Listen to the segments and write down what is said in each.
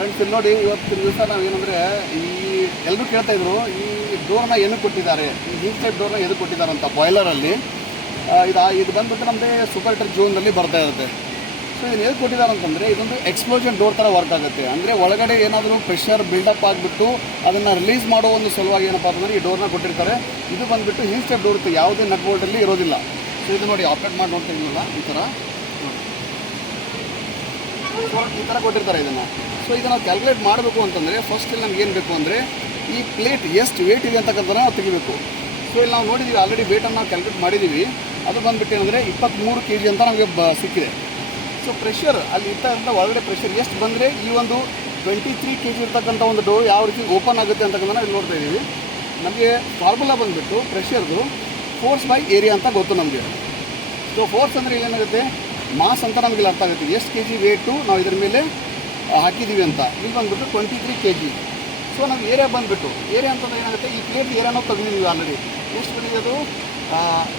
Friends ಇಲ್ಲಿ ನೋಡಿ, ಇವತ್ತಿನ ದಿವಸ ನಾವೇನಂದರೆ ಈ ಎಲ್ಲರೂ ಕೇಳ್ತಾಯಿದ್ರು ಈ ಡೋರ್ನ ಏನಕ್ಕೆ ಕೊಟ್ಟಿದ್ದಾರೆ, ಈ ಹೀಟ್ ಟೈಪ್ ಡೋರ್ನ ಎದಕ್ಕೆ ಕೊಟ್ಟಿದ್ದಾರೆ ಅಂತ. ಬಾಯ್ಲರಲ್ಲಿ ಇದು ಬಂದುಬಿಟ್ಟು ನಮ್ಮದೇ ಸೂಪರ್ ಟರ್ ಜೋನ್ನಲ್ಲಿ ಬರ್ತಾ ಇರುತ್ತೆ. ಸೊ ಇದನ್ನು ಎದಕ್ಕೆ ಕೊಟ್ಟಿದ್ದಾರೆ ಅಂತಂದರೆ, ಇದೊಂದು ಎಕ್ಸ್ಪ್ಲೋಷನ್ ಡೋರ್ ಥರ ವರ್ಕ್ ಆಗುತ್ತೆ. ಅಂದರೆ ಒಳಗಡೆ ಏನಾದರೂ ಪ್ರೆಷರ್ ಬಿಲ್ಡಪ್ ಆಗಿಬಿಟ್ಟು ಅದನ್ನು ರಿಲೀಸ್ ಮಾಡೋ ಒಂದು ಸಲುವಾಗಿ ಏನಪ್ಪ ಅಂತಂದರೆ ಈ ಡೋರ್ನ ಕೊಟ್ಟಿರ್ತಾರೆ. ಇದು ಬಂದುಬಿಟ್ಟು ಹೀಟ್ ಟೈಪ್ ಡೋರ್ ಇರುತ್ತೆ, ಯಾವುದೇ ನಟ್ ಬೋಲ್ಟಲ್ಲಿ ಇರೋದಿಲ್ಲ. ಸೊ ಇದು ನೋಡಿ ಆಪ್ರೇಟ್ ಮಾಡಿ ನೋಡ್ತಿದ್ದೀನಲ್ಲ, ಈ ಥರ ಈ ಥರ ಕೊಟ್ಟಿರ್ತಾರೆ ಇದನ್ನು. ಸೊ ಇದನ್ನು ನಾವು ಕ್ಯಾಲ್ಕುಲೇಟ್ ಮಾಡಬೇಕು ಅಂತಂದರೆ ಫಸ್ಟ್ ಇಲ್ಲಿ ನಮ್ಗೆ ಏನು ಬೇಕು ಅಂದರೆ ಈ ಪ್ಲೇಟ್ ಎಷ್ಟು ವೇಟ್ ಇದೆ ಅಂತಕ್ಕಂಥ ನಾವು ತೆಗಿಬೇಕು. ಸೊ ಇಲ್ಲಿ ನಾವು ನೋಡಿದ್ದೀವಿ ಆಲ್ರೆಡಿ ವೇಟನ್ನು ನಾವು ಕ್ಯಾಲ್ಕುಲೇಟ್ ಮಾಡಿದ್ದೀವಿ. ಅದು ಬಂದುಬಿಟ್ಟು ಏನಂದರೆ 23 kg ಅಂತ ನಮಗೆ ಸಿಕ್ಕಿದೆ. ಸೊ ಪ್ರೆಷರ್ ಅಲ್ಲಿ ಇರ್ತಕ್ಕಂಥ ಒಳಗಡೆ ಪ್ರೆಷರ್ ಎಷ್ಟು ಬಂದರೆ ಈ ಒಂದು 23 kg ಇರ್ತಕ್ಕಂಥ ಒಂದು ಡೋರ್ ಯಾವ ರೀತಿ ಓಪನ್ ಆಗುತ್ತೆ ಅಂತಕ್ಕಂಥ ಇಲ್ಲಿ ನೋಡ್ತಾ ಇದ್ದೀವಿ. ನಮಗೆ ಫಾರ್ಮುಲಾ ಬಂದುಬಿಟ್ಟು ಪ್ರೆಷರ್ದು ಫೋರ್ಸ್ ಬೈ ಏರಿಯಾ ಅಂತ ಗೊತ್ತು ನಮಗೆ. ಸೊ ಫೋರ್ಸ್ ಅಂದರೆ ಏನಾಗುತ್ತೆ, ಮಾಸ್ ಅಂತ ನಮಗೆ ಅರ್ಥ ಆಗುತ್ತೆ. ಎಷ್ಟು kg ವೇಟು ನಾವು ಇದ್ರ ಮೇಲೆ ಹಾಕಿದ್ದೀವಿ ಅಂತ. ಇಲ್ಲಿ ಬಂದುಬಿಟ್ಟು 23 kg. ಸೊ ನಾವು ಏರಿಯಾ ಬಂದುಬಿಟ್ಟು ಏರಿಯಾ ಅಂತಂದ್ರೆ ಏನಾಗುತ್ತೆ, ಈ ಪ್ಲೇಟ್ ಏರಿಯಾ ನಾವು ತೆಗೆದಿದ್ದೀವಿ ಆಲ್ರೆಡಿ. ಎಷ್ಟು ಬಂದಿದೆ ಅದು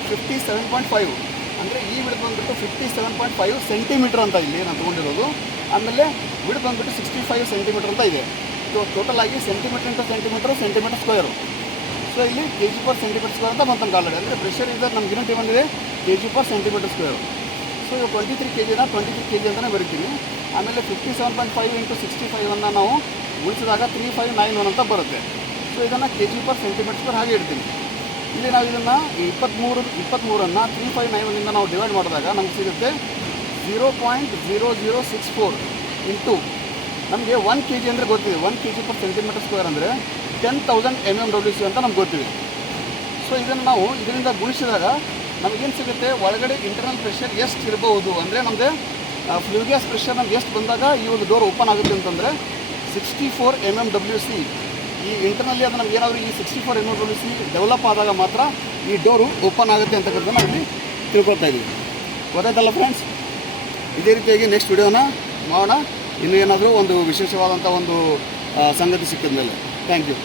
57.5. ಅಂದರೆ ಈ ವಿಡ್ತ್ ಬಂದುಬಿಟ್ಟು 57.5 ಸೆಂಟಿಮೀಟ್ರ್ ಅಂತ ಇಲ್ಲಿ ನಾನು ತೊಗೊಂಡಿರೋದು. ಆಮೇಲೆ ವಿಡ್ತ್ ಬಂದುಬಿಟ್ಟು 65 ಸೆಂಟಿಮೀಟ್ರ್ ಅಂತ ಇದೆ. ಸೊ ಟೋಟಲ್ ಆಗಿ centimetre into centimetre square. So ಇಲ್ಲಿ kg/cm² ಅಂತ ಬಂತು ನಮ್ಗೆ ಆಲ್ರೆಡಿ. ಅಂದರೆ ಪ್ರೆಷರ್ ಇದೆ ನಮ್ಗೆ ಯೂನಿಟ್ ಬಂದಿದೆ kg/cm². ಸೊ ಇವಾಗ 23 kgನ 23 kg ಅಂತಲೇ ಬರೀತೀವಿ. ಆಮೇಲೆ 57.5 ಇಂಟು 65 ನಾವು ಉಳಿಸಿದಾಗ 3591 ಅಂತ ಬರುತ್ತೆ. ಸೊ ಇದನ್ನು kg/cm² ಹಾಗೆ ಇಡ್ತೀನಿ. ಇಲ್ಲಿ ನಾವು ಇದನ್ನು 23ಅನ್ನು 3591 ನಾವು ಡಿವೈಡ್ ಮಾಡಿದಾಗ ನಮ್ಗೆ ಸಿಗುತ್ತೆ 0.0064 ಇಂಟು ನಮಗೆ 1 kg ಅಂದರೆ ಗೊತ್ತಿದೆ. 1 kg/cm² ಅಂದರೆ 10,000 mmWc ಅಂತ ನಮ್ಗೆ ಗೊತ್ತಿದೆ. ಸೊ ಇದನ್ನು ನಾವು ಇದರಿಂದ ಗುಣಿಸಿದಾಗ ನಮಗೇನು ಸಿಗುತ್ತೆ, ಒಳಗಡೆ ಇಂಟರ್ನಲ್ ಪ್ರೆಷರ್ ಎಷ್ಟು ಇರಬಹುದು ಅಂದರೆ ನಮ್ಮದೇ ಫ್ಲೂ ಗ್ಯಾಸ್ ಪ್ರೆಷರ್ ನಮ್ಗೆ ಎಷ್ಟು ಬಂದಾಗ ಈ ಒಂದು ಡೋರ್ ಓಪನ್ ಆಗುತ್ತೆ ಅಂತಂದರೆ 64 mmWc. ಈ ಇಂಟರ್ನಲ್ಲಿ ಅದು ನಮ್ಗೆ ಏನಾದರೂ ಈ 64 mmWc ಡೆವಲಪ್ ಆದಾಗ ಮಾತ್ರ ಈ ಡೋರು ಓಪನ್ ಆಗುತ್ತೆ ಅಂತಕ್ಕಂಥ ನಾವು ಇಲ್ಲಿ ತಿಳ್ಕೊಳ್ತಾ ಇದ್ದೀವಿ. ಗೊತ್ತಾಯ್ತಲ್ಲ ಫ್ರೆಂಡ್ಸ್? ಇದೇ ರೀತಿಯಾಗಿ ನೆಕ್ಸ್ಟ್ ವಿಡಿಯೋನ ಮಾಡೋಣ. ಇನ್ನೂ ಏನಾದರೂ ಒಂದು ವಿಶೇಷವಾದಂಥ ಒಂದು ಸಂಗತಿ ಸಿಕ್ಕಿದ ಮೇಲೆ. Thank you.